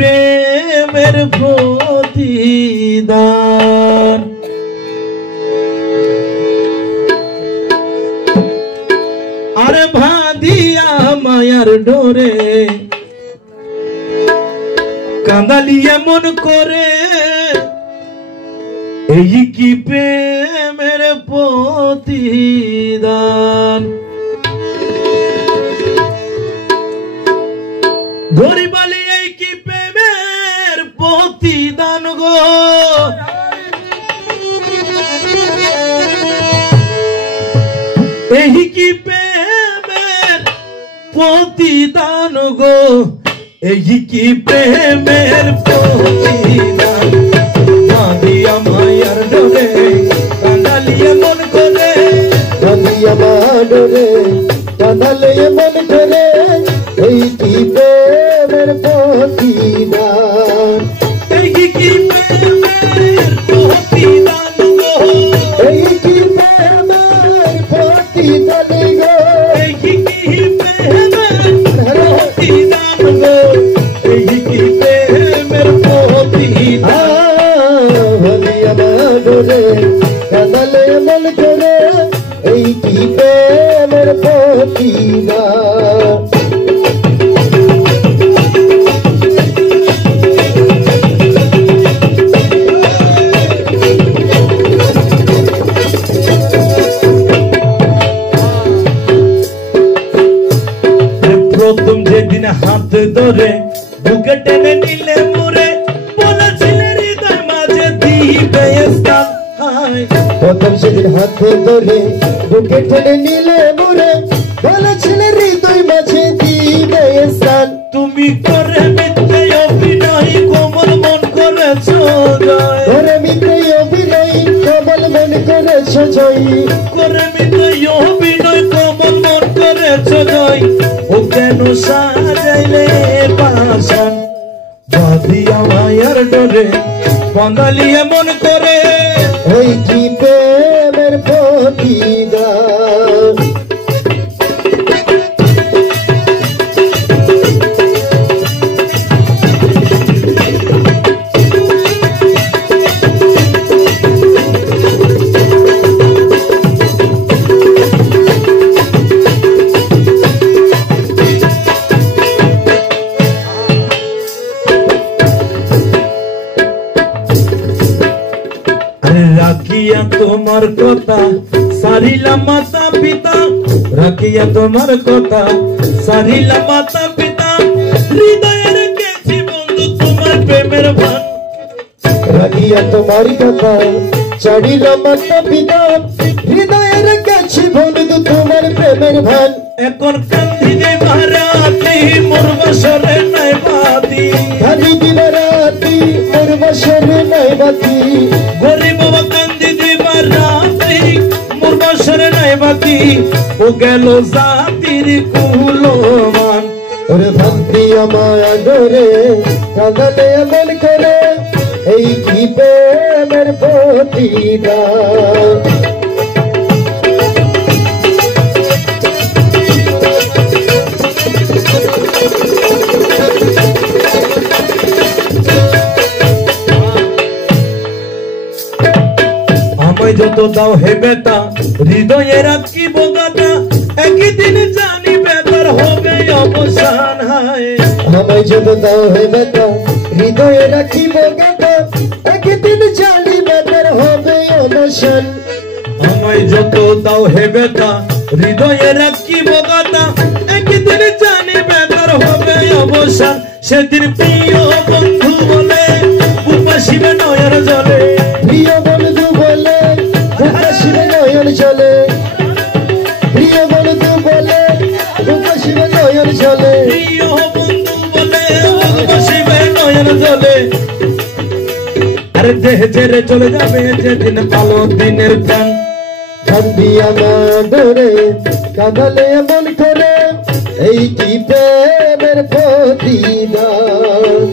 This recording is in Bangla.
প্রেমের প্রতিদান। আরে ভাদিয়া মায়ার ডোরে কাঁদালি এমন করে, এই কি প্রেমের প্রতিদান। গরিবালি এই কি প্রেমের প্রতিদান গো, এই কি প্রেমের প্রতিদান গো, এই কি প্রেমের প্রতিদান। ভাদিয়া মায়ার ডোরে কাঁদালি এমন করে, ভাদিয়া মায়ার ডোরে কাঁদালি এমন করে, এই কি প্রেমের প্রতিদান। এই কি প্রেমের প্রতিদান গো, এই কি প্রেমের প্রতিদান গো, এই কি প্রেমের প্রতিদান গো, এই কি প্রেমের প্রতিদান। ভাদিয়া মায়ার ডোরে কাঁদালি এমন করে, এই কি প্রেমের প্রতিদান। প্রথম যেদিন হাত ধরে বুকে টেনে নিলে মোরে, বলেছিলে হৃদয় মাঝে দিবে স্থান। প্রথম সেদিন হাত ধরে বুকে টেনে নিলে মোরে, বলেছিলে হৃদয় মাঝে দিবে স্থান। তুমি করে মিথ্যে অভিনয় কোমল মন করেছ জয়, করে মিথ্যে অভিনয় কোমল মন করেছ জয়, করে মিথ্যে অভিনয় কোমল মন করেছ জয়। ও কেন সাজাইলে পাশান, ভাদিয়া মায়ার ডোরে কাঁদালি এমন করে, এই কি প্রেমের প্রতিদান। রাখিয়া তোমার কথা সারিলাম মাতা পিতা, রাখিয়া তোমার কথা সারিলাম মাতা পিতা, হৃদয়ে রেখেছি বন্ধু তোমার প্রেমের ভান। রাখিয়া তোমার কথা ছাড়িলাম মাতা পিতা, হৃদয়ে রেখেছি বন্ধু তোমার প্রেমের ভান। এখন কান্দি যে ভারাতি মোর বসরে নাই বাতি, কান্দি দিবারাতি মোর বসরে নাই বাতি, গরিব বাবা কান্দি যে ভারাতি মোর বসরে নাই বাতি। ও গেল জাতির কুলমান, ওরে ভাদিয়া মায়ার ডোরে কাঁদালি এমন করে, এই কি প্রেমের প্রতিদান। আমায় যত দাও হে বেটা হৃদয়ে রাখি বোগাটা, একই দিন জানি বেতার হবে অবসান। হায় আমায় যত দাও হে বেটা হৃদয়ে রাখিব গাটা, একদিন জানি বেটার হবে অবসান। আমায় যত দাও হে বেটা হৃদয়ে রাখি বোগাটা, একই দিন জানি বেতার হবে অবসান। সেদিন প্রিয় বন্ধু বলে উপাসিবে নয়ন জলে, প্রিয় বন্ধু বলে উপাসিবে নয়ন জলে, প্রিয় বন্ধু বলে উপাসিবে নয়ন জলে, প্রিয় বন্ধু বলে উপাসিবে নয়ন জলে। আরে দেহ ছেড়ে চলে যাবে যেদিন ভালো দিনের প্রাণ। ভাদিয়া মায়ার ডোরে কাঁদালি এমন করে, এই কি প্রেমের প্রতিদান।